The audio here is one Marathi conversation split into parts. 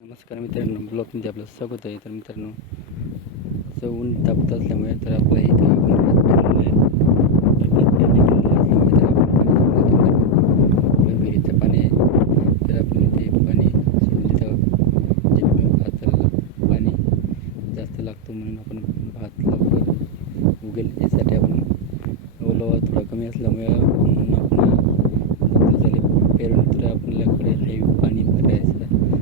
नमस्कार मित्रांनो ब्लॉकमध्ये आपलं स्वागत आहे. तर मित्रांनो असं ऊन तापत असल्यामुळे तर आपल्या इथं आपण भात पेरलेलं असल्यामुळे आपण पाणी विहिरीचं पाणी आहे. तर आपण ते पाणी सोडून देतो. जेणेकरून भाताला पाणी जास्त लागतो म्हणून आपण भात लवकर उगेल. यासाठी आपण ओलावा थोडा कमी असल्यामुळे ऊन आपण पेरून तर आपल्याला हे पाणी भरायचं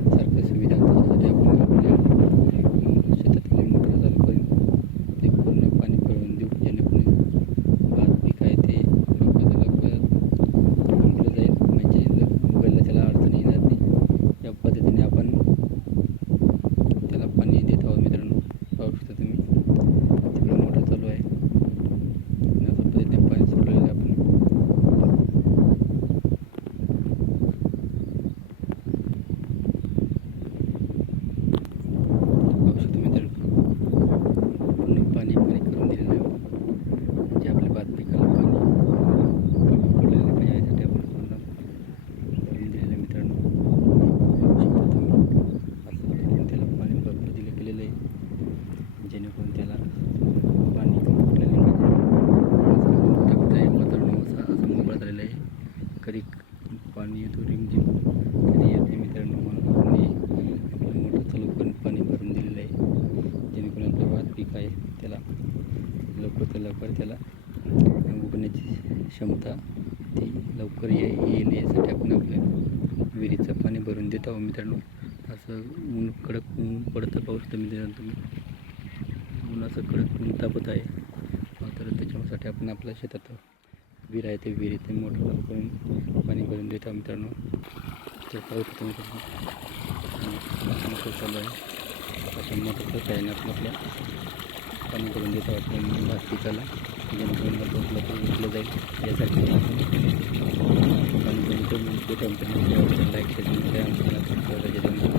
सारखं सुविधा त्याच्यासाठी आपण आपल्या अं, शेतातले मोटर चालू करून ते पूर्ण पाणी भरवून देऊ जेणेकरून भात पीक आहे ते लवकरात लवकर उगलं जाईल म्हणजे ल- उगवायला त्याला अडचण येणार नाही या पद्धतीने आपण त्याला पाणी देत आहोत मित्रांनो पाहू शकता तुम्ही तिकडे मोटर चालू आहे आणि अशा पद्धतीने पाणी सोडलेलं आहे आपण पाहू शकतो मित्रांनो पूर्ण पाणी पाणी करून दिलेलं आहे म्हणजे आपल्या भात पिकाला पाणी कमी पडलेलं पाहिजे यासाठी आपण पूर्ण करून दिलेलं आहे मित्रांनो पाहू शकता तुम्ही असं पद्धतीने त्याला पाणी भरपूर दिलं गेलेलं आहे जेणेकरून त्याला पाणी कमी पडलेलं पाहिजे असं टाकत आहे वातावरण असं असं मोकळं झालेलं आहे कधी पाणी येतो रिमझिम कधी येते मित्रांनो. म्हणून आपण आपलं चालू पाणी भरून दिलेलं आहे. जेणेकरून आपलं भात पीक आहे त्याला लवकर तर लवकर त्याला उगण्याची क्षमता ती लवकर ये येईल यासाठी आपण आपल्या विहिरीचं पाणी भरून देत आहोत मित्रांनो. असं ऊन कडक ऊन पडतं पाऊस तर मित्रांनो. तुम्ही ऊन असं कडक ऊन तापत आहे. तर त्याच्यासाठी आपण आपल्या शेतात विहीर आहे ते विहिरीत मोटर करून पाणी भरून देत मित्रांनो. तर पाहू शकतो मित्रांनो. मोटर चालू आहे. आपण मोटर मोटरच्या साह्याने आपण आपल्या पाणी भरून देतो आपण भात पिकाला जेणेकरून लवकर लवकर विकलं जाईल. यासाठी आपण पाणी भरून देतो मित्रांनो. लाईक शेअर आमच्या